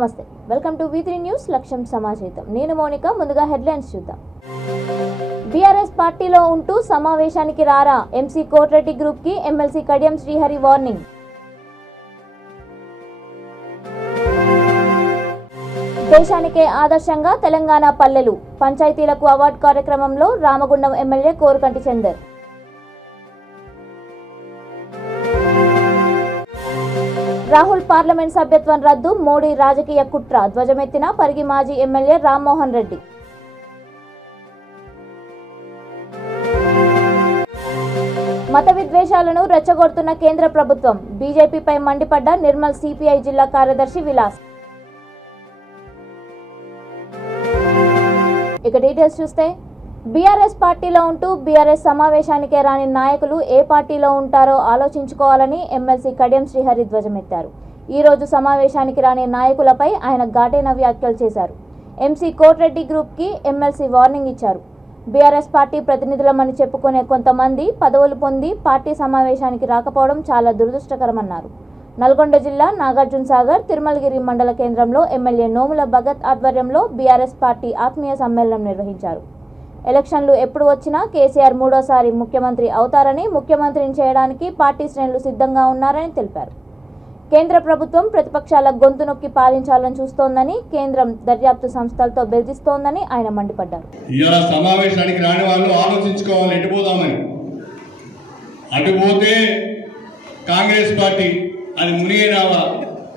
నమస్తే welcome to V3 news లక్ష్యం సమాజేతం నేను మౌనిక ముందుగా హెడ్లైన్స్ చూద్దాం బీఆర్ఎస్ పార్టీలో ఉంటూ సమావేశానికి రారా ఎంసీ కోట్రెడ్డి గ్రూప్ కి ఎమ్మెల్సీ కడియం శ్రీహరి వార్నింగ్ దేశానికే ఆదర్శంగా తెలంగాణ పల్లెలు పంచాయతీలకు అవార్డు కార్యక్రమంలో రామగుండం ఎమ్మెల్యే కోరుకంటి చందర్ రాహుల్ పార్లమెంట్ సభ్యత్వం రద్దు మోడీ రాజకీయ కుట్ర ధ్వజమెత్తిన పరిగి మాజీ ఎమ్మెల్యే రామ్మోహన్ రెడ్డి మత విద్వేషాలను రెచ్చగొడుతున్న కేంద్ర ప్రభుత్వం బీజేపీపై మండిపడ్డ నిర్మల్ సిపిఐ జిల్లా కార్యదర్శి విలాస్ ఇక డీటెయిల్స్ చూస్తే బీఆర్ఎస్ పార్టీలో ఉంటూ బీఆర్ఎస్ సమావేశానికే రాని నాయకులు ఏ పార్టీలో ఉంటారో ఆలోచించుకోవాలని ఎమ్మెల్సీ కడియం శ్రీహరి ధ్వజమెత్తారు. ఈ రోజు సమావేశానికి రాని నాయకులపై ఆయన ఘాటైన వ్యాఖ్యలు చేశారు. ఎంసీ కోట్రెడ్డి గ్రూప్ కి ఎమ్మెల్సీ వార్నింగ్ ఇచ్చారు. బీఆర్ఎస్ పార్టీ ప్రతినిధులమని చెప్పుకునే కొంతమంది పదవులు పొంది పార్టీ సమావేశానికి రాకపోవడం చాలా దురదృష్టకరమన్నారు. నల్గొండ జిల్లా నాగార్జున సాగర్ తిరుమలగిరి మండల కేంద్రంలో ఎమ్మెల్యే నోముల భగత్ ఆధ్వర్యంలో బీఆర్ఎస్ పార్టీ ఆత్మీయ సమ్మేళనం నిర్వహించారు. ఎలక్షన్లు ఎప్పుడు వచ్చినా కేసీఆర్ మూడోసారి ముఖ్యమంత్రి అవుతారని, ముఖ్యమంత్రిని చేయడానికి పార్టీ శ్రేణులు సిద్ధంగా ఉన్నారని తెలిపారు. కేంద్ర ప్రభుత్వం ప్రతిపక్షాల గొంతు నొక్కి పాలించాలని చూస్తోందని, కేంద్రం దర్యాప్తు సంస్థలతో బెదిరిస్తోందని ఆయన మండిపడ్డారు. ఇలా సమావేశానికి రాని వాళ్ళు ఆలోచించుకోవాలి ఎటుపోదామని. అటుపోతే కాంగ్రెస్ పార్టీ అది మునిగే రావా,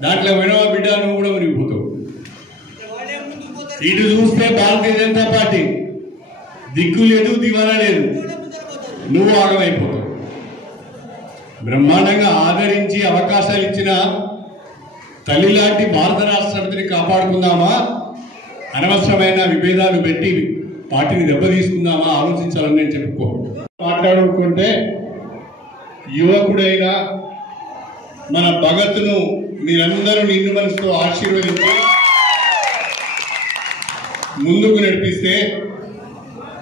దాంట్లో వినవా బిడ్డ నువ్వు కూడా మునిగిపోతావు. ఇటు చూస్తే భారతీయ జనతా పార్టీ దిక్కు లేదు, దివాలా లేదు, నువ్వు ఆగమైపోతావు. బ్రహ్మాండంగా ఆదరించి అవకాశాలు ఇచ్చిన తల్లి లాంటి భారత రాష్ట్రపతిని కాపాడుకుందామా, అనవసరమైన విభేదాలు పెట్టి పార్టీని దెబ్బతీసుకుందామా ఆలోచించాలని నేను చెప్పుకో. మాట్లాడుకుంటే యువకుడైన మన భగత్ను మీరందరూ నిండు మనసుతో ఆశీర్వదించి ముందుకు నడిపిస్తే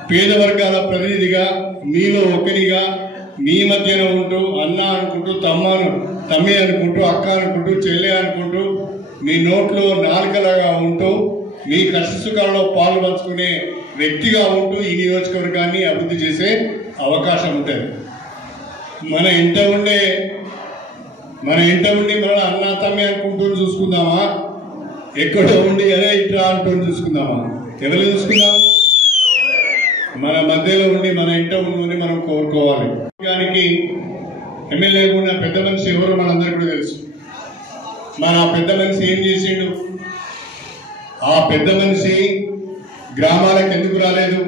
పేద వర్గాల ప్రతినిధిగా మీలో ఒకరిగా మీ మధ్యన ఉంటూ అన్న అనుకుంటూ తమ్మి అనుకుంటూ అక్క అనుకుంటూ చెల్లె అనుకుంటూ మీ నోట్లో నాలుకలాగా ఉంటూ మీ కష్టసుఖాల్లో పాలు పంచుకునే వ్యక్తిగా ఉంటూ ఈ నియోజకవర్గాన్ని అభివృద్ధి చేసే అవకాశం ఉంటుంది. మన ఇంట ఉండి మన అన్న తమ్మి అనుకుంటూ చూసుకుందామా, ఎక్కడో ఉండి అదే ఇట్లా అంటూ చూసుకుందామా? ఎవరు చూసుకుందాం? మన మధ్యలో ఉండి మన ఇంట ఉండి మనం కోరుకోవాలి. దానికి ఎమ్మెల్యే ఉన్న పెద్ద మనిషి ఎవరో మనందరికీ కూడా తెలుసు. మన పెద్ద మనిషి ఏం చేసిండు? ఆ పెద్ద మనిషి గ్రామాలకు ఎందుకు రాలేదు?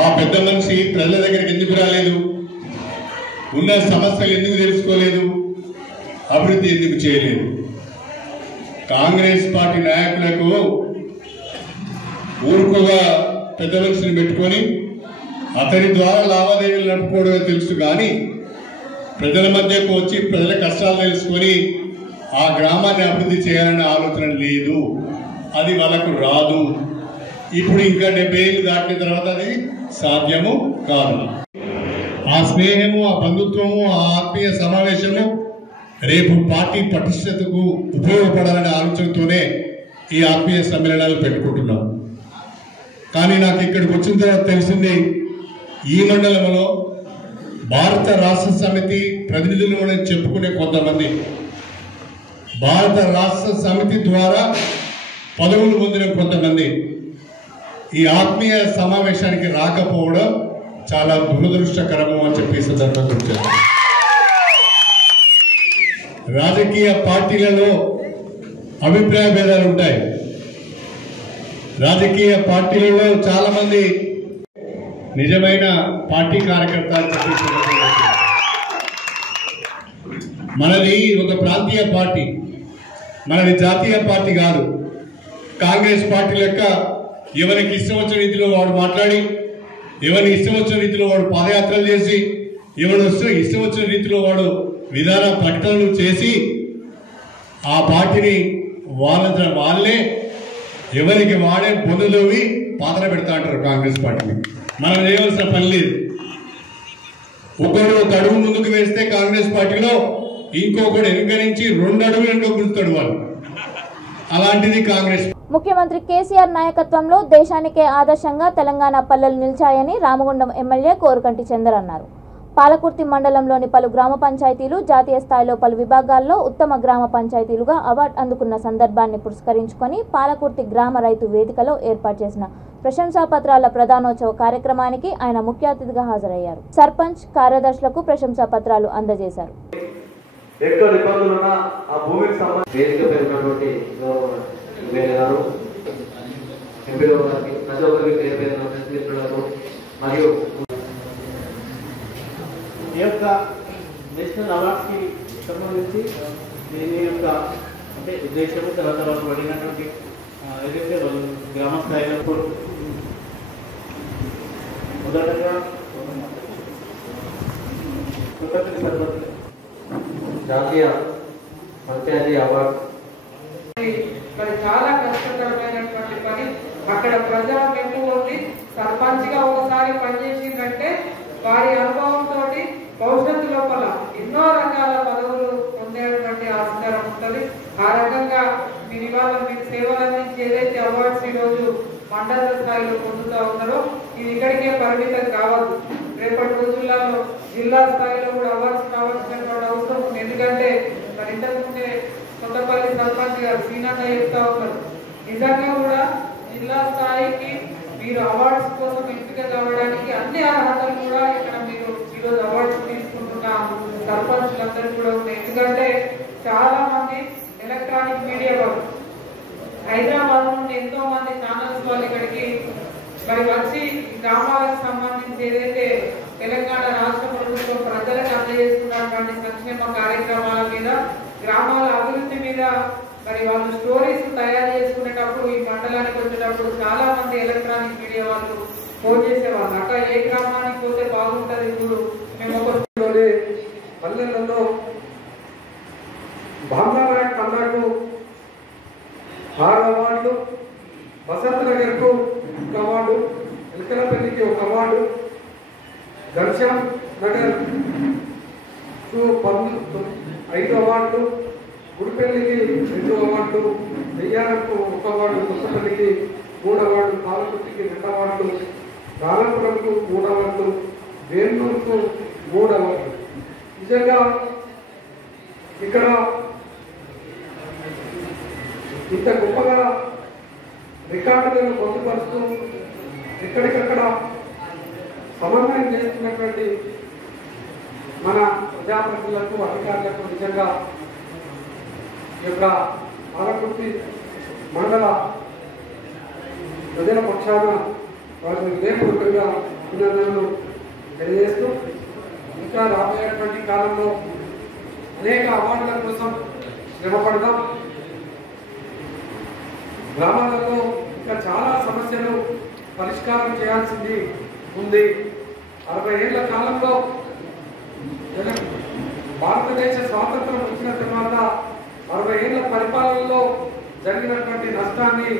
ఆ పెద్ద మనిషి ప్రజల దగ్గరికి ఎందుకు రాలేదు? ఉన్న సమస్యలు ఎందుకు తెలుసుకోలేదు? అభివృద్ధి ఎందుకు చేయలేదు? కాంగ్రెస్ పార్టీ నాయకులకు ఊరుకోగా పెద్ద మనిషిని పెట్టుకొని అతని ద్వారా లావాదేవీలు నడుపుకోవడమే తెలుసు, కానీ ప్రజల మధ్యకు వచ్చి ప్రజల కష్టాలు తెలుసుకొని ఆ గ్రామాన్ని అభివృద్ధి చేయాలనే ఆలోచన లేదు. అది వాళ్ళకు రాదు. ఇప్పుడు ఇంకా 70 ఏళ్ళు దాటిన తర్వాత అది సాధ్యము కాదు. ఆ స్నేహము, ఆ బంధుత్వము, ఆ ఆత్మీయ సమావేశము రేపు పార్టీ పటిష్టతకు ఉపయోగపడాలనే ఆలోచనతోనే ఈ ఆత్మీయ సమ్మేళనాలు పెట్టుకుంటున్నాం. కానీ నాకు ఇక్కడికి వచ్చిన తర్వాత తెలిసింది, ఈ మండలంలో భారత రాష్ట్ర సమితి ప్రతినిధులు అని చెప్పుకునే కొంతమంది భారత రాష్ట్ర సమితి ద్వారా పదవులు పొందిన కొంతమంది ఈ ఆత్మీయ సమావేశానికి రాకపోవడం చాలా దురదృష్టకరము అని చెప్పి సందర్భంగా వచ్చారు. రాజకీయ పార్టీలలో అభిప్రాయ భేదాలు ఉంటాయి. రాజకీయ పార్టీలలో చాలా మంది నిజమైన పార్టీ కార్యకర్తలు చెప్పి మనది ఒక ప్రాంతీయ పార్టీ, మనది జాతీయ పార్టీ కాదు. కాంగ్రెస్ పార్టీ లెక్క ఎవరికి ఇష్టం వచ్చిన రీతిలో వాడు మాట్లాడి, ఎవరికి ఇష్టం వచ్చిన రీతిలో వాడు పాదయాత్రలు చేసి, ఇష్టం వచ్చిన రీతిలో వాడు విధాన ప్రకటనలు చేసి ఆ పార్టీని వాళ్ళే ఎవరికి వాడే పొందులోవి పాత్ర పెడతా అంటారు కాంగ్రెస్ పార్టీని. మనం చేయవలసిన పని లేదు. ఒకడు ఒక అడుగు ముందుకు వేస్తే కాంగ్రెస్ పార్టీలో ఇంకొకడు వెనుక నుంచి 2 అడుగులు వెనుక గుంజుతాడు. వాళ్ళు అలాంటిది కాంగ్రెస్. ముఖ్యమంత్రి కేసీఆర్ నాయకత్వంలో దేశానికే ఆదర్శంగా తెలంగాణ పల్లెలు నిలిచాయని రామగుండం ఎమ్మెల్యే కోరుకంటి చందర్ అన్నారు. పాలకుర్తి మండలంలోని పలు గ్రామ పంచాయతీలు జాతీయ స్థాయిలో పలు విభాగాల్లో ఉత్తమ గ్రామ పంచాయతీలుగా అవార్డు అందుకున్న సందర్భాన్ని పురస్కరించుకొని పాలకుర్తి గ్రామ రైతు వేదికలో ఏర్పాటు చేసిన ప్రశంసాపత్రాల ప్రదానోత్సవ కార్యక్రమానికి ఆయన ముఖ్య అతిథిగా హాజరయ్యారు. సర్పంచ్ కార్యదర్శులకు ప్రశంసాపత్రాలు అందజేశారు. ఈ యొక్క నేషనల్ అవార్డ్స్కి సంబంధించి దీని యొక్క అంటే ఉద్దేశము తర్వాత వాళ్ళు పడినటువంటి ఏదైతే వాళ్ళు గ్రామ స్థాయిలో మొదటగా జాతీయ పంచాయతీ అవార్డు మరి చాలా కష్టతరమైనటువంటి పని. అక్కడ ప్రజా మెప్పు ఉంది. సర్పంచ్ గా ఒకసారి పనిచేసిందంటే వారి అనుభవంతో భవిష్యత్తు లోపల ఎన్నో రకాల పదవులు పొందేటువంటి ఆస్కారం ఉంటుంది. ఆ రకంగా మీరు ఇవాళ మీరు సేవలు అందించి ఏదైతే అవార్డ్స్ ఈరోజు మండల స్థాయిలో పొందుతూ ఉన్నారో ఇది ఇక్కడికే పరిమితం కావద్దు. రేపటి రోజులలో జిల్లా స్థాయిలో కూడా అవార్డ్స్ కావాల్సినటువంటి అవసరం ఉంది. ఎందుకంటే మరి ఇంతకుముందే కొత్తపల్లి సర్పంచ్ గారు శ్రీనాథ్ చెప్తా ఉన్నారు. నిజంగా కూడా జిల్లా స్థాయికి మీరు అవార్డ్స్ కోసం ఎంపిక కావడానికి అన్ని అర్హతలు కూడా ఇక్కడ మీరు ఈరోజు అవార్డ్స్ తీసుకుంటున్న సర్పంచులందరూ కూడా ఉన్నాయి. ఎందుకంటే చాలా మంది ఎలక్ట్రానిక్ మీడియా వాళ్ళు హైదరాబాద్ నుండి ఎంతో మంది ఛానల్స్ వాళ్ళు ఇక్కడికి మరి వచ్చి గ్రామాలకు సంబంధించి ఏదైతే తెలంగాణ రాష్ట్ర ప్రభుత్వం ప్రజలకు అందజేస్తున్నటువంటి సంక్షేమ కార్యక్రమాల మీద గ్రామాల అభివృద్ధి మీద మరి వాళ్ళు స్టోరీస్ తయారు చేసుకునేటప్పుడు ఈ మండలానికి వచ్చేటప్పుడు చాలా మంది ఎలక్ట్రానిక్ మీడియా వాళ్ళు ఫోన్ చేసేవాళ్ళు. అక్కడ ఏ గ్రామానికి పోతే బాగుంటది ఇప్పుడు మేము ఒక పల్లెలలో బాంబానాయక్ అన్నకు 6 అవార్డులు, వసంత్ నగర్కు 1 అవార్డు, ఎలకలపల్లికి 1 అవార్డు, ఘర్షం నగర్ 5 అవార్డులు, గుడిపల్లికి 2 అవార్డులు, నెయ్యారంకు 1 అవార్డు, కొత్తపల్లికి 3 అవార్డులు, పాలకుర్తికి 2 అవార్డులు, రాలంపురంకు 3 అవార్డులు, వేణూరుకు 3 అవార్డులు. నిజంగా ఇక్కడ ఇంత గొప్పగా రికార్డులను పొందుపరుస్తూ ఎక్కడికక్కడ సమన్వయం చేస్తున్నటువంటి మన ప్రజాప్రతినిధులకు అధికారులకు నిజంగా ఈ యొక్క పాలకుర్తి మండల ప్రజల పక్షాన వారిని హృదయపూర్వకంగా అభినందనలు తెలియజేస్తూ ఇంకా రాబోయేటువంటి కాలంలో అనేక అవార్డుల కోసం శ్రమపడదాం. గ్రామాలలో ఇంకా చాలా సమస్యలు పరిష్కారం చేయాల్సింది ఉంది. 60 ఏళ్ల కాలంలో భారతదేశ స్వాతంత్రం వచ్చిన తర్వాత 60 ఏళ్ల పరిపాలనలో జరిగినటువంటి నష్టాన్ని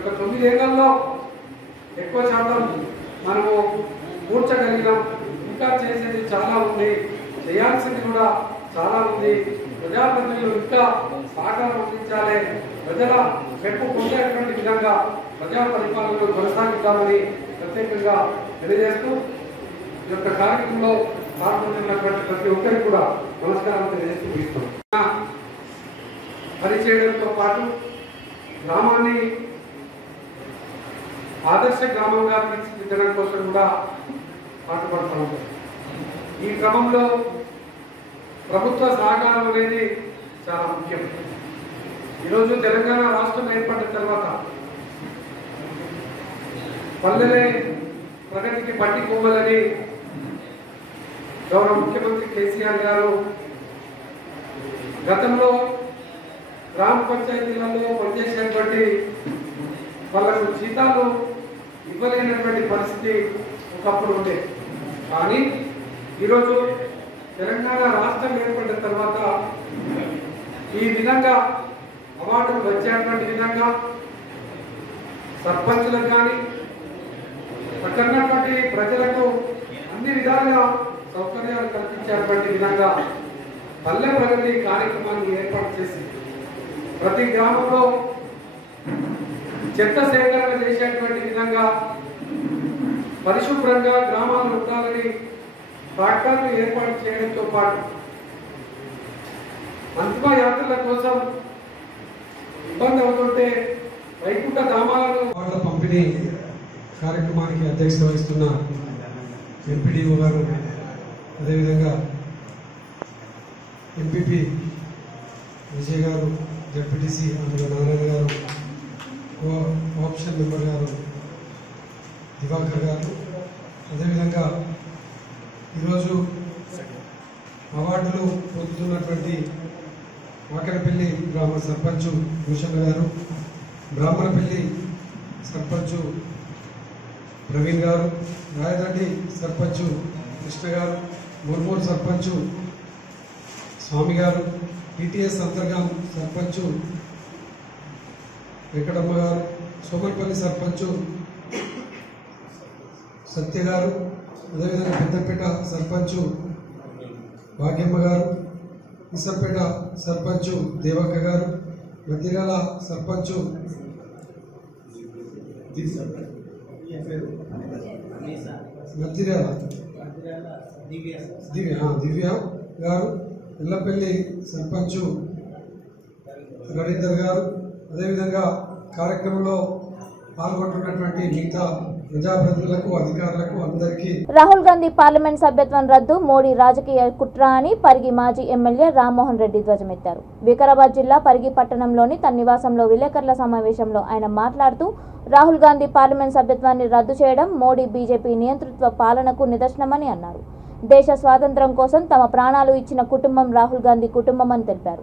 ఒక 9 ఏళ్లలో ఎక్కువ శాతం మనము కూర్చగలిగినాం. ఇంకా చేసేది చాలా ఉంది, చేయాల్సింది కూడా చాలా ఉంది. ప్రజాప్రతినిధులు ఇంకా సహకారం అందించాలి. ప్రజల మెప్పు పొందేటువంటి విధంగా ప్రజా పరిపాలనను కొనసాగిద్దామని ప్రత్యేకంగా తెలియజేస్తూ ఈ యొక్క కార్యక్రమంలో పాల్గొంటున్నటువంటి ప్రతి ఒక్కరికి కూడా నమస్కారం తెలియజేస్తూ ముగిస్తున్నాం. పనిచేయడంతో పాటు గ్రామాన్ని ఆదర్శ గ్రామంగా తీర్చిదిద్దడం కోసం కూడా పాటుపడుతూ ఉంటాం. ఈ క్రమంలో ప్రభుత్వ సహకారం అనేది చాలా ముఖ్యం. ఈరోజు తెలంగాణ రాష్ట్రం ఏర్పడిన తర్వాత పల్లెలే ప్రగతికి పట్టి కొమ్మాలని గౌరవ ముఖ్యమంత్రి కేసీఆర్ గారు గతంలో గ్రామ పంచాయతీలలో పనిచేసేటువంటి వాళ్ళకు జీతాలు ఇవ్వలేనటువంటి పరిస్థితి ఒకప్పుడు ఉండే. కానీ ఈరోజు తెలంగాణ రాష్ట్రం ఏర్పడిన తర్వాత ఈ విధంగా అవార్డులు వచ్చేటువంటి విధంగా సర్పంచులకు కానీ అక్కడున్నటువంటి ప్రజలకు అన్ని విధాలుగా సౌకర్యాలు కల్పించేటువంటి విధంగా పల్లె ప్రగతి కార్యక్రమాన్ని ఏర్పాటు చేసి ప్రతి గ్రామంలో చెత్త సేకరణ చేసేటువంటి విధంగా పరిశుభ్రంగా గ్రామాలు ఉండాలని ట్రాక్టర్లు ఏర్పాటు చేయడంతో పాటు అంతిమ యాత్రల కోసం ఇబ్బంది అవుతుంటే వైకుంఠ ధామాలను వార్డుల పంపిణీ కార్యక్రమానికి అధ్యక్షత వహిస్తున్న ఎంపీడీఓ గారు, అదేవిధంగా ఎంపీపీ విజయ్ గారు, జడ్పీటీసీ అందులో నారాయణ గారు, ఆప్షన్ మెంబర్ గారు దివాకర్ గారు, అదేవిధంగా ఈరోజు అవార్డులు పొందుతున్నటువంటి వాకరపల్లి గ్రామ సర్పంచ్ భూషణ్ గారు, బ్రాహ్మణపల్లి సర్పంచ్ ప్రవీణ్ గారు, రాయదండి సర్పంచ్ కృష్ణ గారు, ముర్మూరు సర్పంచ్ స్వామి గారు, టీటీఎస్ అంతర్గాం సర్పంచ్ వెంకటమ్మ గారు, సోమర్పల్లి సర్పంచ్ సత్య గారు, అదేవిధంగా పెద్దపేట సర్పంచ్ భాగ్యమ్మ గారు, ఇసంపేట సర్పంచ్ దేవక్క గారు, మధ్యరాల సర్పంచ్ మధ్యరాల దివ్య గారు, ఎల్లపల్లి సర్పంచ్ రవీందర్ గారు, అదేవిధంగా కార్యక్రమంలో పాల్గొంటున్నటువంటి మిగతా ప్రజాప్రతినిధులకు, అధికారులకు అందరికీ. రాహుల్ గాంధీ పార్లమెంట్ సభ్యత్వం రద్దు మోడీ రాజకీయ కుట్ర అని పరిగి మాజీ ఎమ్మెల్యే రామ్మోహన్ రెడ్డి ధ్వజమెత్తారు. వికారాబాద్ జిల్లా పరిగి పట్టణంలోని తన నివాసంలో విలేకరుల సమావేశంలో ఆయన మాట్లాడుతూ రాహుల్ గాంధీ పార్లమెంట్ సభ్యత్వాన్ని రద్దు చేయడం మోడీ బీజేపీ నియంతృత్వ పాలనకు నిదర్శనమని అన్నారు. దేశ స్వాతంత్ర్యం కోసం తమ ప్రాణాలు ఇచ్చిన కుటుంబం రాహుల్ గాంధీ కుటుంబం అని తెలిపారు.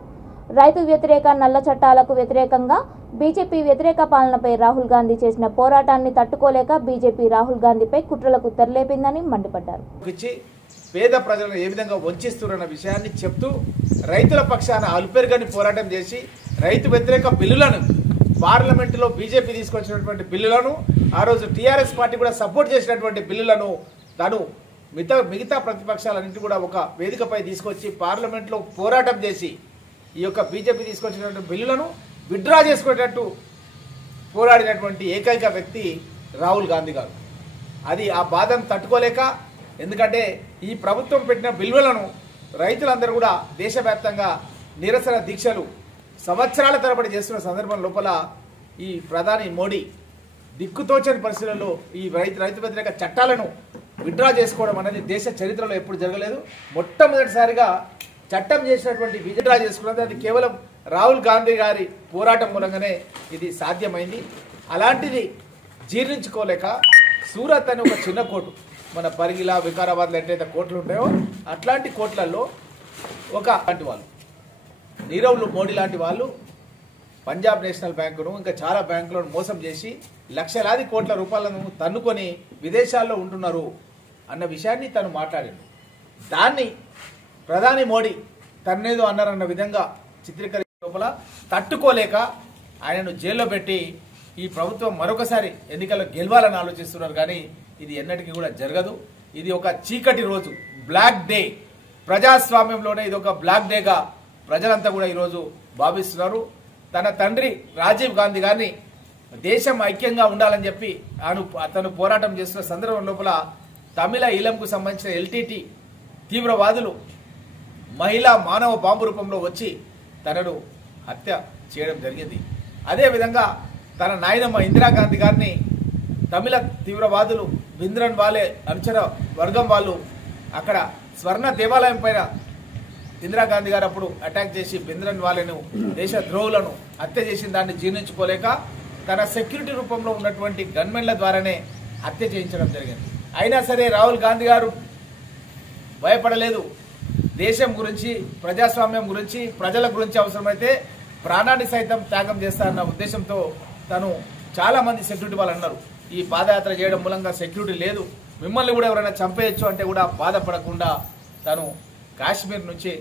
రైతు వ్యతిరేక నల్ల చట్టాలకు వ్యతిరేకంగా బీజేపీ వ్యతిరేక పాలనపై రాహుల్ గాంధీ చేసిన పోరాటాన్ని తట్టుకోలేక బీజేపీ రాహుల్ గాంధీపై కుట్రలకు తెరలేపిందని మండిపడ్డారు. పేద ప్రజలను ఏ విధంగా వంచిస్తున్న విషయాన్ని చెప్తూ రైతుల పక్షాన అలుపెరుగని పోరాటం చేసి రైతు వ్యతిరేక బిల్లులను పార్లమెంటులో బీజేపీ తీసుకొచ్చినటువంటి బిల్లులను, ఆ రోజు టీఆర్ఎస్ పార్టీ కూడా సపోర్ట్ చేసినటువంటి బిల్లులను తాను మిగతా ప్రతిపక్షాలన్నింటి కూడా ఒక వేదికపై తీసుకొచ్చి పార్లమెంట్లో పోరాటం చేసి ఈ యొక్క బీజేపీ తీసుకొచ్చినటువంటి బిల్లులను విత్డ్రా చేసుకునేటట్టు పోరాడినటువంటి ఏకైక వ్యక్తి రాహుల్ గాంధీ గారు. అది ఆ బాధను తట్టుకోలేక, ఎందుకంటే ఈ ప్రభుత్వం పెట్టిన బిల్లులను రైతులందరూ కూడా దేశవ్యాప్తంగా నిరసన దీక్షలు సంవత్సరాల తరబడి చేస్తున్న సందర్భం లోపల ఈ ప్రధాని మోడీ దిక్కుతోచని పరిస్థితుల్లో ఈ రైతు వ్యతిరేక చట్టాలను విత్డ్రా చేసుకోవడం అనేది దేశ చరిత్రలో ఎప్పుడు జరగలేదు. మొట్టమొదటిసారిగా చట్టం చేసినటువంటి విత్డ్రా చేసుకున్నది అది కేవలం రాహుల్ గాంధీ గారి పోరాటం మూలంగానే ఇది సాధ్యమైంది. అలాంటిది జీర్ణించుకోలేక సూరత్ అని ఒక చిన్న కోర్టు, మన పరిగిలా వికారాబాద్లో ఎట్లయితే కోర్టులు ఉంటాయో అట్లాంటి కోర్టులలో ఒక లాంటి వాళ్ళు నీరవ్ మోడీ లాంటి వాళ్ళు పంజాబ్ నేషనల్ బ్యాంకును ఇంకా చాలా బ్యాంకులను మోసం చేసి లక్షలాది కోట్ల రూపాయలను తన్నుకొని విదేశాల్లో ఉంటున్నారు అన్న విషయాన్ని తను మాట్లాడింది. దాన్ని ప్రధాని మోడీ తన్నేదో అన్నారన్న విధంగా చిత్రీకరించే లోపల తట్టుకోలేక ఆయనను జైల్లో పెట్టి ఈ ప్రభుత్వం మరొకసారి ఎన్నికల్లో గెలవాలని ఆలోచిస్తున్నారు. కానీ ఇది ఎన్నటికీ కూడా జరగదు. ఇది ఒక చీకటి రోజు, బ్లాక్ డే. ప్రజాస్వామ్యంలోనే ఇది ఒక బ్లాక్ డేగా ప్రజలంతా కూడా ఈరోజు భావిస్తున్నారు. తన తండ్రి రాజీవ్ గాంధీ గారిని దేశం ఐక్యంగా ఉండాలని చెప్పి అతను పోరాటం చేస్తున్న సందర్భం లోపల తమిళ ఈలంకు సంబంధించిన ఎల్టీటీ తీవ్రవాదులు మహిళా మానవ బాంబు రూపంలో వచ్చి తనను హత్య చేయడం జరిగింది. అదేవిధంగా తన నాయనమ్మ ఇందిరాగాంధీ గారిని తమిళ తీవ్రవాదులు బింద్రన్ వాలే అనుచర వర్గం వాళ్ళు అక్కడ స్వర్ణ దేవాలయం పైన ఇందిరాగాంధీ గారు అప్పుడు అటాక్ చేసి బింద్రన్ వాలేను దేశ ద్రోహులను హత్య చేసిన దాన్ని జీర్ణించుకోలేక తన సెక్యూరిటీ రూపంలో ఉన్నటువంటి గన్మెన్ల ద్వారానే హత్య చేయించడం జరిగింది. అయినా సరే రాహుల్ గాంధీ గారు భయపడలేదు. దేశం గురించి, ప్రజాస్వామ్యం గురించి, ప్రజల గురించి అవసరమైతే ప్రాణాన్ని సైతం త్యాగం చేస్తారన్న ఉద్దేశంతో తను చాలా మంది సెక్యూరిటీ వాళ్ళు అన్నారు, ఈ పాదయాత్ర చేయడం మూలంగా సెక్యూరిటీ లేదు, మిమ్మల్ని కూడా ఎవరైనా చంపేయచ్చు అంటే కూడా బాధపడకుండా తను కాశ్మీర్ నుంచి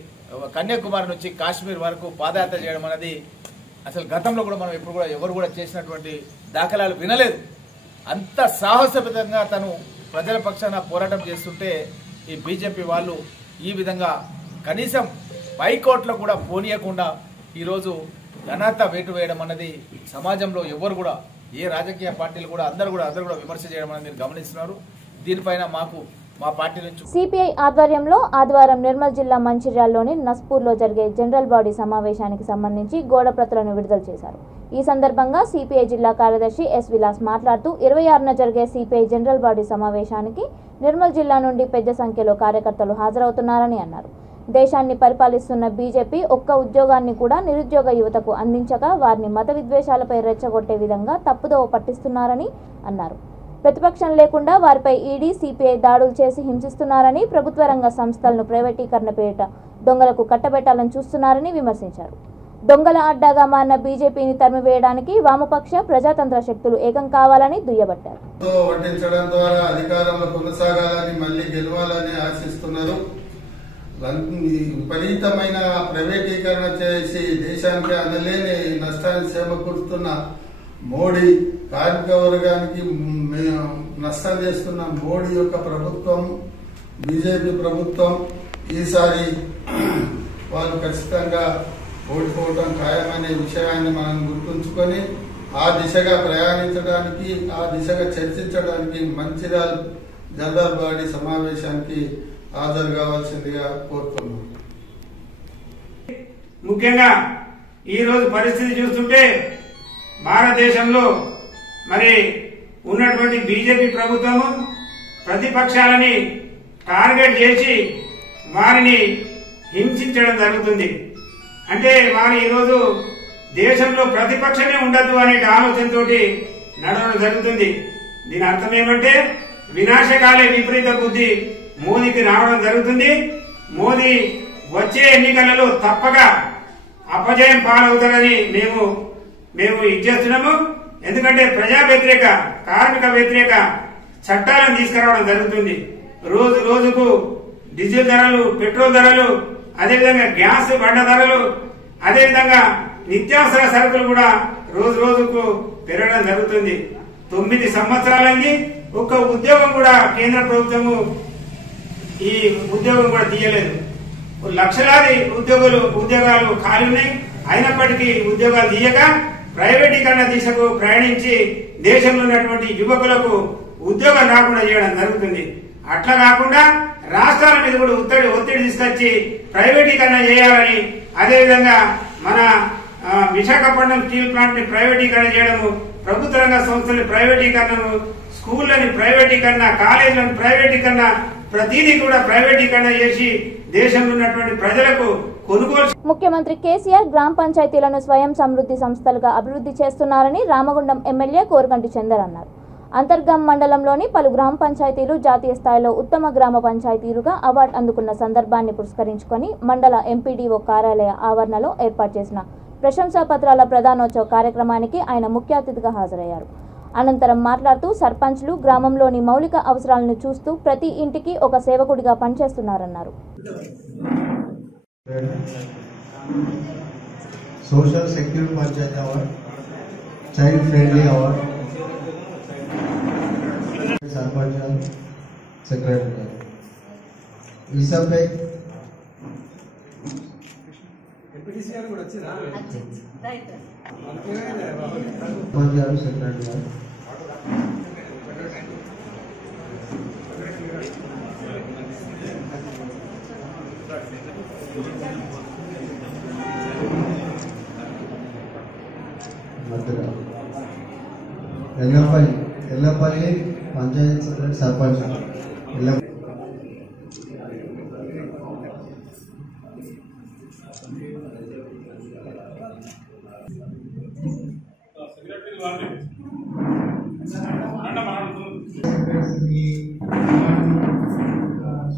కన్యాకుమారి నుంచి కాశ్మీర్ వరకు పాదయాత్ర చేయడం అనేది అసలు గతంలో కూడా మనం ఎప్పుడు కూడా ఎవరు కూడా చేసినటువంటి దాఖలాలు వినలేదు. అంత సాహసోపేతంగా తను ప్రజల పక్షాన పోరాటం చేస్తుంటే ఈ బీజేపీ వాళ్ళు ఈ విధంగా కనీసం హైకోర్టులో కూడా పోనీయకుండా ఈరోజు ఘనత వేటు వేయడం అన్నది సమాజంలో ఎవరు కూడా ఏ రాజకీయ పార్టీలు కూడా అందరూ కూడా విమర్శ చేయడం అనేది మీరు గమనిస్తున్నారు. దీనిపైన మా పార్టీ నుంచి సిపిఐ ఆధ్వర్యంలో ఆదివారం నిర్మల్ జిల్లా మంచిర్యాలలోని నస్పూర్లో జరిగే జనరల్ బాడీ సమావేశానికి సంబంధించి గోడ ప్రతులను విడుదల చేశారు. ఈ సందర్భంగా సిపిఐ జిల్లా కార్యదర్శి ఎస్ విలాస్ మాట్లాడుతూ 26న జరిగే సిపిఐ జనరల్ బాడీ సమావేశానికి నిర్మల్ జిల్లా నుండి పెద్ద సంఖ్యలో కార్యకర్తలు హాజరవుతున్నారని అన్నారు. దేశాన్ని పరిపాలిస్తున్న బీజేపీ ఒక్క ఉద్యోగాన్ని కూడా నిరుద్యోగ యువతకు అందించక వారిని మత విద్వేషాలపై రెచ్చగొట్టే విధంగా తప్పుదోవ పట్టిస్తున్నారని అన్నారు. ప్రతిపక్షం లేకుండా వారిపై ఈడీ, సిపిఐ దాడులు చేసి హింసిస్తున్నారని, ప్రభుత్వ రంగ సంస్థలను ప్రైవేటీకరణ పేరిట దొంగలకు కట్టబెట్టాలని చూస్తున్నారని విమర్శించారు. దొంగల అడ్డాగా మారిన బీజేపీని తరిమివేయడానికి వామపక్ష ప్రజాతంత్ర శక్తులు ఏకం కావాలని దుయ్యబట్టారు. వడ్డించడం ద్వారా అధికారంలో కొనసాగాలని, మళ్లీ గెలవాలని ఆశిస్తున్నారు. విపరీతమైన ప్రైవేటీకరణ చేసి దేశానికి అందలేని నష్టాన్ని చేకూరుస్తున్న మోడీ, కార్మిక వర్గానికి నష్టం చేస్తున్న మోడీ యొక్క ప్రభుత్వం, బీజేపీ ప్రభుత్వం ఈసారి వాళ్ళు ఖచ్చితంగా ఓడిపోవడం ఖాయమనే విషయాన్ని మనం గుర్తుంచుకొని ఆ దిశగా ప్రయాణించడానికి, ఆ దిశగా చర్చించడానికి మంచిర్యాల జనరల్ బాడీ సమావేశానికి హాజరు కావాల్సిందిగా కోరుతున్నాం. ముఖ్యంగా ఈ రోజు పరిస్థితి చూస్తుంటే భారతదేశంలో మరి ఉన్నటువంటి బీజేపీ ప్రభుత్వము ప్రతిపక్షాలని టార్గెట్ చేసి వారిని హింసించడం జరుగుతుంది. అంటే వారు ఈరోజు దేశంలో ప్రతిపక్షమే ఉండదు అనే ఆలోచనతో నడవడం జరుగుతుంది. దీని అర్థం ఏమంటే వినాశకాలే విపరీత బుద్ధి మోదీకి రావడం జరుగుతుంది. మోదీ వచ్చే ఎన్నికలలో తప్పక అపజయం పాలవుతారని మేము ఇచ్చేస్తున్నాము. ఎందుకంటే ప్రజా వ్యతిరేక, కార్మిక వ్యతిరేక చట్టాలను తీసుకురావడం జరుగుతుంది. రోజు రోజుకు డీజిల్ ధరలు, పెట్రోల్ ధరలు, అదేవిధంగా గ్యాస్ బండ ధరలు, అదేవిధంగా నిత్యావసర సరుకులు కూడా రోజు రోజుకు పెరగడం జరుగుతుంది. 9 సంవత్సరాలైంది, ఒక్క ఉద్యోగం కూడా కేంద్ర ప్రభుత్వము ఈ ఉద్యోగం కూడా తీయలేదు. లక్షలాది ఉద్యోగాలు ఖాళీ ఉన్నాయి. అయినప్పటికీ ఉద్యోగాలు తీయక ప్రైవేటీకరణ దిశకు ప్రయాణించి దేశంలో ఉన్నటువంటి యువకులకు ఉద్యోగం రాకుండా చేయడం జరుగుతుంది. అట్లా కాకుండా రాష్ట్రాల మీద కూడా ఒత్తిడి తీసుకొచ్చి ప్రైవేటీకరణ చేయాలని, అదేవిధంగా మన విశాఖపట్నం స్టీల్ ప్లాంట్ ని ప్రైవేటీకరణ చేయడము, ప్రభుత్వ రంగ సంస్థల ప్రైవేటీకరణము, స్కూళ్లని ప్రైవేటీకరణ, కాలేజీలను ప్రైవేటీకరణ, ప్రతిదీ కూడా ప్రైవేటీకరణ చేసి దేశంలో ఉన్నటువంటి ప్రజలకు కొనుగోలు. ముఖ్యమంత్రి కేసీఆర్ గ్రామ పంచాయతీలను స్వయం సమృద్ధి సంస్థలుగా అభివృద్ధి చేస్తున్నారని రామగుండం ఎమ్మెల్యే కోరకంటి చందర్ అన్నారు. అంతర్గాం మండలంలోని పలు గ్రామ పంచాయతీలు జాతీయ స్థాయిలో ఉత్తమ గ్రామ పంచాయతీలుగా అవార్డు అందుకున్న సందర్భాన్ని పురస్కరించుకొని మండల ఎంపీడీఓ కార్యాలయ ఆవరణలో ఏర్పాటు చేసిన ప్రశంసా పత్రాల ప్రదానోత్సవ కార్యక్రమానికి ఆయన ముఖ్య అతిథిగా హాజరయ్యారు. అనంతరం మాట్లాడుతూ సర్పంచ్లు గ్రామంలోని మౌలిక అవసరాలను చూస్తూ ప్రతి ఇంటికి ఒక సేవకుడిగా పనిచేస్తున్నారన్నారు. Social secure panchayat award, child friendly award, sarpanch secretary గారు ఈ సభ్య గారు సెక్రటరీ గారు మధ్యలో ఎల్లపల్లి పంచాయతీ సెక్రటరీ సర్పంచ్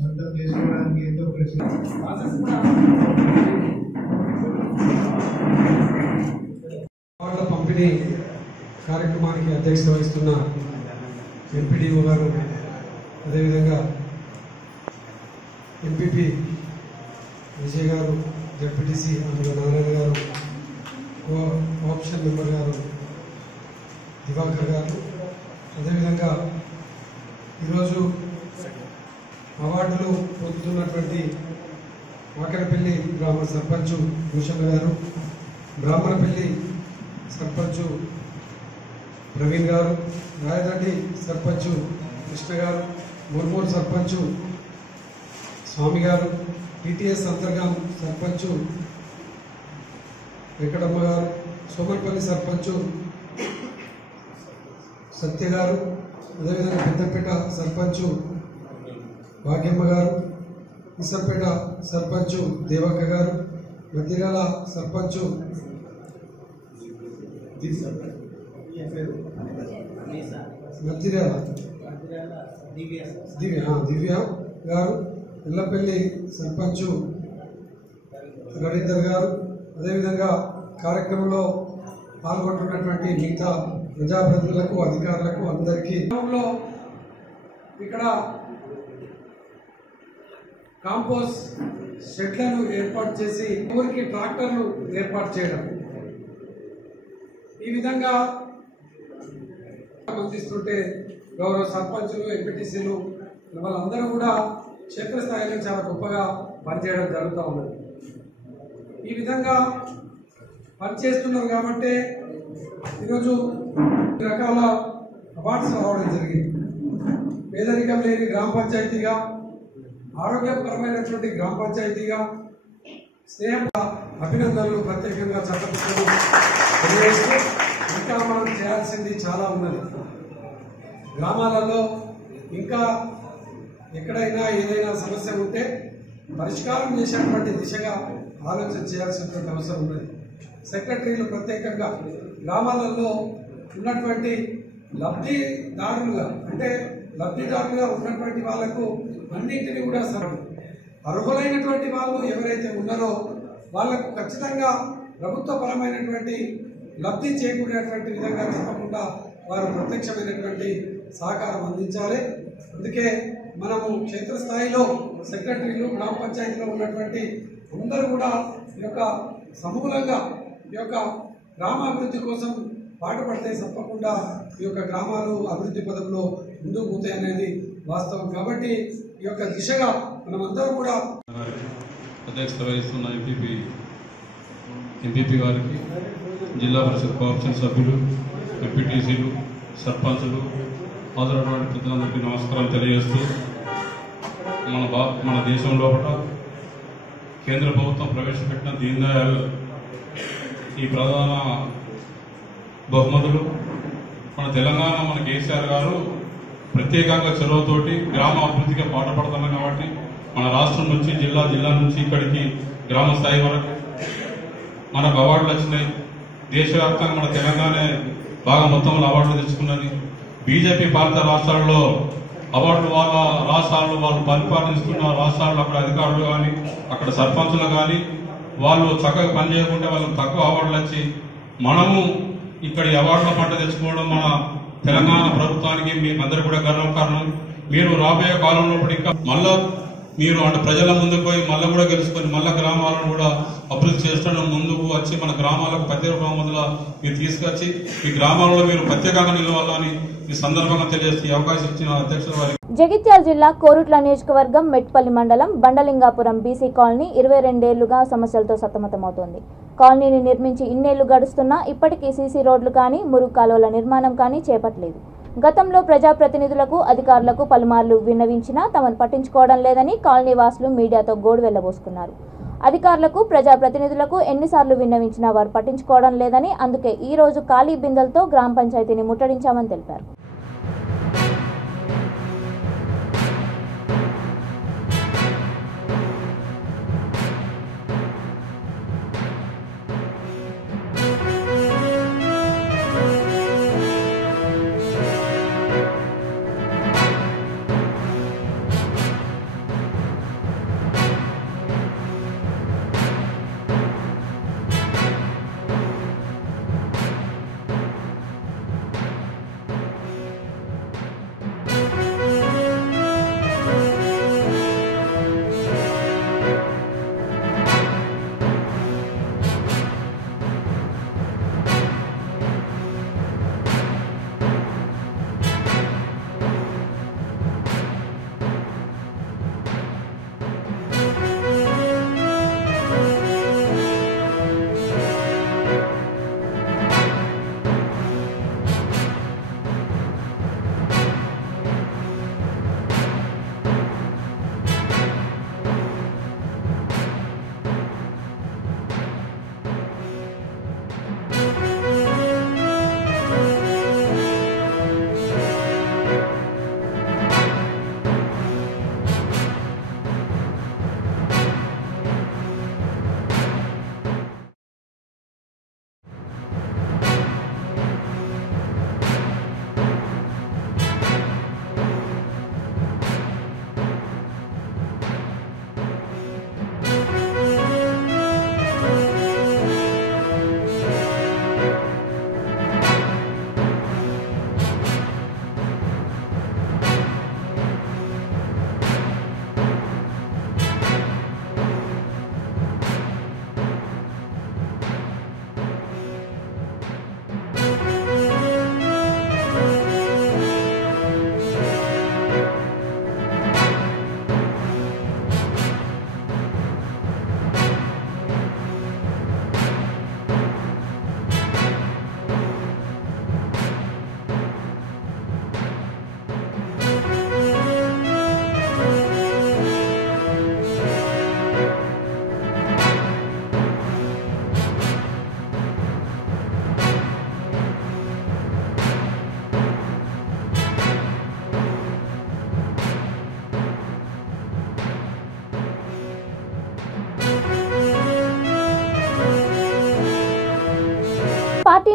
సొంతం చేసుకోవడానికి ఎంతో కృషి అవార్డుల పంపిణీ కార్యక్రమానికి అధ్యక్షత వహిస్తున్న ఎంపీడీఓ గారు, అదేవిధంగా ఎంపీపీ విజయ్ గారు, జెడ్పీటీసీ అందులో నారాయణ గారు, ఆప్షన్ మెంబర్ గారు దివాకర్ గారు, అదేవిధంగా ఈరోజు అవార్డులు పొందుతున్నటువంటి వాకరపల్లి గ్రామ సర్పంచ్ భూషణ్ గారు, బ్రాహ్మణపల్లి సర్పంచ్ ప్రవీణ్ గారు, రాయదండి సర్పంచ్ కృష్ణ గారు, ముర్మూరు సర్పంచ్ స్వామి గారు, టీటీఎస్ అంతర్గాం సర్పంచ్ వెంకటమ్మ గారు, సోమర్పల్లి సర్పంచ్ సత్య గారు, అదేవిధంగా పెద్దపేట సర్పంచ్ భాగ్యమ్మ గారు, ఇసర్పేట సర్పంచ్ దేవక్క గారు, మధ్యరాల సర్పంచ్ మధ్యరాల దివ్య గారు, ఎల్లపల్లి సర్పంచ్ రవీందర్ గారు, అదేవిధంగా కార్యక్రమంలో పాల్గొంటున్నటువంటి మిగతా ప్రజాప్రతినిధులకు అధికారులకు అందరికీ ఇక్కడ కాంపోస్ట్ షెడ్లను ఏర్పాటు చేసి ఊరికి ట్రాక్టర్లు ఏర్పాటు చేయడం, ఈ విధంగా అందిస్తుంటే గౌరవ సర్పంచులు ఎంపీటీసీలు వాళ్ళందరూ కూడా క్షేత్రస్థాయిలో చాలా గొప్పగా పనిచేయడం జరుగుతూ ఉన్నది. ఈ విధంగా పనిచేస్తున్నారు కాబట్టి ఈరోజు రకాల అవార్డ్స్ రావడం జరిగింది. పేదరికం లేని గ్రామ పంచాయతీగా, ఆరోగ్యపరమైనటువంటి గ్రామ పంచాయతీగా, స్నేహంగా అభినందనలు ప్రత్యేకంగా చట్టపుత్రులు తెలియజేస్తూ ఇంకా మనం చేయాల్సింది చాలా ఉన్నది. గ్రామాలలో ఇంకా ఎక్కడైనా ఏదైనా సమస్య ఉంటే పరిష్కారం చేసేటువంటి దిశగా ఆలోచన చేయాల్సినటువంటి అవసరం ఉన్నది. సెక్రటరీలు ప్రత్యేకంగా గ్రామాలలో ఉన్నటువంటి లబ్ధిదారులుగా ఉన్నటువంటి వాళ్లకు అన్నింటినీ కూడా అర్హులైనటువంటి వాళ్ళు ఎవరైతే ఉన్నారో వాళ్లకు ఖచ్చితంగా ప్రభుత్వపరమైనటువంటి లబ్ధి చేకూరేటువంటి విధంగా తప్పకుండా వారు ప్రత్యక్షమైనటువంటి సహకారం అందించాలి. అందుకే మనము క్షేత్రస్థాయిలో సెక్రటరీలు, గ్రామ పంచాయతీలో ఉన్నటువంటి అందరూ కూడా ఈ యొక్క సమూలంగా ఈ యొక్క గ్రామాభివృద్ధి కోసం పాటుపడితే తప్పకుండా ఈ యొక్క గ్రామాలు అభివృద్ధి పదంలో ముందుకు పోతాయి అనేది వాస్తవం. కాబట్టి ఈ యొక్క దిశగా మనమందరం కూడా అధ్యక్షత వహిస్తున్న ఎంపీపీ గారికి, జిల్లా పరిషత్ కోఆప్షన్ సభ్యులు, ఎంపీటీసీలు, సర్పంచులు, హాజరైనటువంటి పెద్దలందరికీ నమస్కారం తెలియజేస్తూ, మన దేశం లోపల కేంద్ర ప్రభుత్వం ప్రవేశపెట్టిన దీన్ దయాళ్ ఈ ప్రధాన బహుమతులు మన తెలంగాణ, మన కేసీఆర్ గారు ప్రత్యేకంగా చొరవతోటి గ్రామ అభివృద్ధికి పాటుపడుతున్నాం కాబట్టి మన రాష్ట్రం నుంచి జిల్లా నుంచి ఇక్కడికి గ్రామ స్థాయి వరకు మనకు అవార్డులు వచ్చినాయి. దేశవ్యాప్తంగా మన తెలంగాణ బాగా మొత్తంలో అవార్డులు తెచ్చుకున్నది. బీజేపీ పాలిత రాష్ట్రాల్లో అవార్డులు వాళ్ళ రాష్ట్రాల్లో వాళ్ళు పరిపాలిస్తున్న రాష్ట్రాల్లో అక్కడ అధికారులు కానీ, అక్కడ సర్పంచులు కానీ వాళ్ళు చక్కగా పనిచేయకుంటే వాళ్ళకి తక్కువ అవార్డులు వచ్చి మనము ఇక్కడ అవార్డుల పంట తెచ్చుకోవడం మన తెలంగాణ ప్రభుత్వానికి మీకు అందరూ కూడా గర్వకారణం. మీరు రాబోయే కాలంలో ఇంకా మళ్ళా మీరు అంటే ప్రజల ముందుకు పోయి మళ్ళీ కూడా గెలుచుకొని మళ్ళా గ్రామాలను కూడా అభివృద్ధి చేస్తడం ముందుకు వచ్చి మన గ్రామాలకు ప్రత్యేక బహుమతులు మీరు తీసుకొచ్చి ఈ గ్రామాలలో మీరు ప్రత్యేకంగా నిలవాలని ఈ సందర్భంగా తెలియజేస్తే అవకాశం ఇచ్చిన అధ్యక్షుల వారికి. జగిత్యాల జిల్లా కోరుట్ల నియోజకవర్గం మెట్పల్లి మండలం బండలింగాపురం బీసీ కాలనీ 22 ఏళ్లుగా సమస్యలతో సతమతమవుతోంది. కాలనీని నిర్మించి ఇన్నేళ్లు గడుస్తున్నా ఇప్పటికీ సీసీ రోడ్లు కానీ, మురుగు కాలువల నిర్మాణం కానీ చేపట్టలేదు. గతంలో ప్రజాప్రతినిధులకు, అధికారులకు పలుమార్లు విన్నవించినా తమను పట్టించుకోవడం లేదని కాలనీ వాసులు మీడియాతో గోడు వెళ్లబోసుకున్నారు. అధికారులకు, ప్రజాప్రతినిధులకు ఎన్నిసార్లు విన్నవించినా వారు పట్టించుకోవడం లేదని, అందుకే ఈ రోజు ఖాళీ బిందెలతో గ్రామ పంచాయతీని ముట్టడించామని తెలిపారు.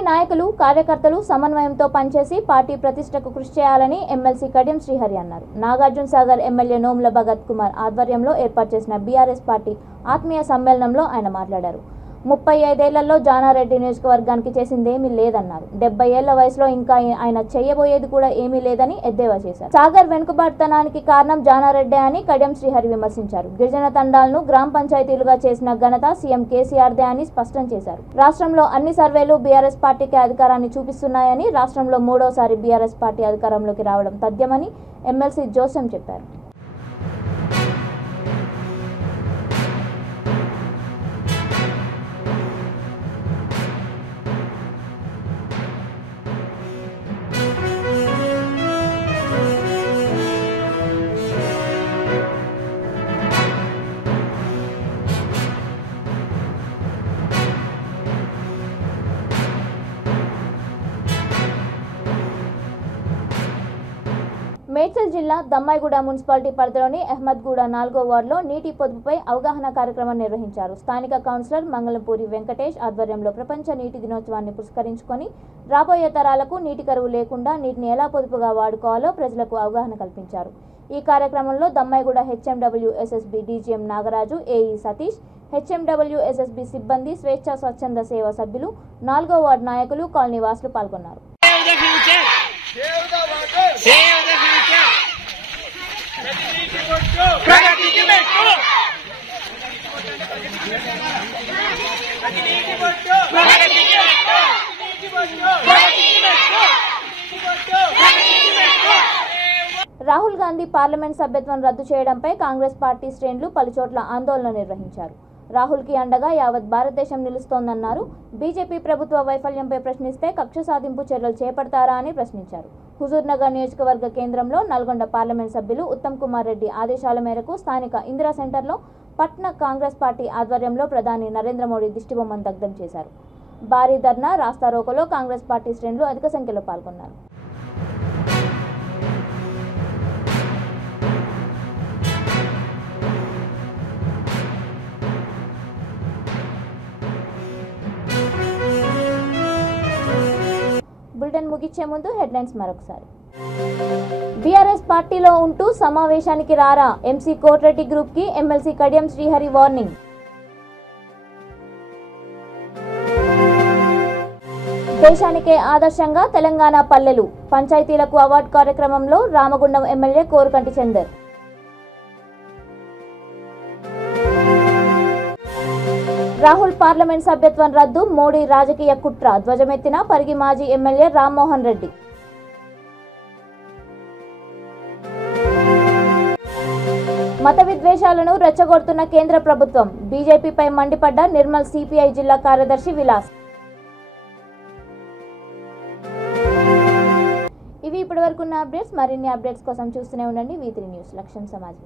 నాయకులు కార్యకర్తలు సమన్వయంతో పనిచేసి పార్టీ ప్రతిష్టకు కృషి చేయాలని ఎమ్మెల్సీ కడియం శ్రీహరి అన్నారు. నాగార్జున సాగర్ ఎమ్మెల్యే నోముల భగత్ కుమార్ ఆధ్వర్యంలో ఏర్పాటు చేసిన బీఆర్ఎస్ పార్టీ ఆత్మీయ సమ్మేళనంలో ఆయన మాట్లాడారు. 35 ఏళ్లలో జానారెడ్డి నియోజకవర్గానికి చేసిందేమీ లేదన్నారు. 70 ఏళ్ల వయసులో ఇంకా ఆయన చేయబోయేది కూడా ఏమీ లేదని ఎద్దేవా చేశారు. సాగర్ వెనుకబాటుతనానికి కారణం జానారెడ్డి అని కడియం శ్రీహరి విమర్శించారు. గిరిజన తండాలను గ్రామ పంచాయతీలుగా చేసిన ఘనత సీఎం కేసీఆర్దే అని స్పష్టం చేశారు. రాష్ట్రంలో అన్ని సర్వేలు బీఆర్ఎస్ పార్టీకి అధికారాన్ని చూపిస్తున్నాయని, రాష్ట్రంలో 3వసారి బీఆర్ఎస్ పార్టీ అధికారంలోకి రావడం తథ్యమని ఎమ్మెల్సీ జోసెం చెప్పారు. మేడ్చల్ జిల్లా దమ్మాయిగూడ మున్సిపాలిటీ పరిధిలోని అహ్మద్గూడ 4వ వార్డులో నీటి పొదుపుపై అవగాహన కార్యక్రమం నిర్వహించారు. స్థానిక కౌన్సిలర్ మంగళంపూరి వెంకటేష్ ఆధ్వర్యంలో ప్రపంచ నీటి దినోత్సవాన్ని పురస్కరించుకొని రాబోయే తరాలకు నీటి కరువు లేకుండా నీటిని ఎలా పొదుపుగా వాడుకోవాలో ప్రజలకు అవగాహన కల్పించారు. ఈ కార్యక్రమంలో Dammaiguda HMWSSB DGM Nagaraju, AE Satish, HMWSSB సిబ్బంది, స్వేచ్ఛ స్వచ్ఛంద సేవ సభ్యులు, 4వ వార్డు నాయకులు, కాలనీ వాసులు పాల్గొన్నారు. రాహుల్ గాంధీ పార్లమెంట్ సభ్యత్వం రద్దు చేయడంపై కాంగ్రెస్ పార్టీ శ్రేణులు పలుచోట్ల ఆందోళన నిర్వహించారు. రాహుల్కి అండగా యావత్ భారతదేశం నిలుస్తోందన్నారు. బీజేపీ ప్రభుత్వ వైఫల్యంపై ప్రశ్నిస్తే కక్ష సాధింపు చర్యలు చేపడతారా అని ప్రశ్నించారు. హుజూర్నగర్ నియోజకవర్గ కేంద్రంలో నల్గొండ పార్లమెంట్ సభ్యులు ఉత్తమ్ కుమార్ రెడ్డి ఆదేశాల మేరకు స్థానిక ఇందిరా సెంటర్లో పట్న కాంగ్రెస్ పార్టీ ఆధ్వర్యంలో ప్రధాని నరేంద్ర మోడీ దిష్టిబొమ్మను దగ్ధం చేశారు. భారీ ధర్నా రాస్తారోకోలో కాంగ్రెస్ పార్టీ శ్రేణులు అధిక సంఖ్యలో పాల్గొన్నారు. బులెటిన్ ముగించే ముందు హెడ్లైన్స్ మరొకసారి. బీఆర్ఎస్ పార్టీలో ఉంటూ సమావేశానికి రారా, ఎంసీ కోటిరెడ్డి గ్రూప్ కి ఎమ్మెల్సీ కడియం శ్రీహరి వార్నింగ్. దేశానికే ఆదర్శంగా తెలంగాణ పల్లెలు, పంచాయతీలకు అవార్డు కార్యక్రమంలో రామగుండం ఎమ్మెల్యే కోరుకంటి చందర్. రాహుల్ పార్లమెంట్ సభ్యత్వం రద్దు, మోడీ రాజకీయ కుట్ర, ధ్వజమెత్తిన పరిగి మాజీ ఎమ్మెల్యే రామ్మోహన్ రెడ్డి. మత విద్వేషాలను రెచ్చగొడుతున్న కేంద్ర ప్రభుత్వం, బీజేపీపై మండిపడ్డ నిర్మల్ సిపిఐ జిల్లా కార్యదర్శి విలాస్. ఇవి ఇప్పటివరకున్న అప్డేట్స్. మరిన్ని అప్డేట్స్ కోసం చూస్తూనే ఉండండి V3 న్యూస్. లక్ష్యం సమాజ్.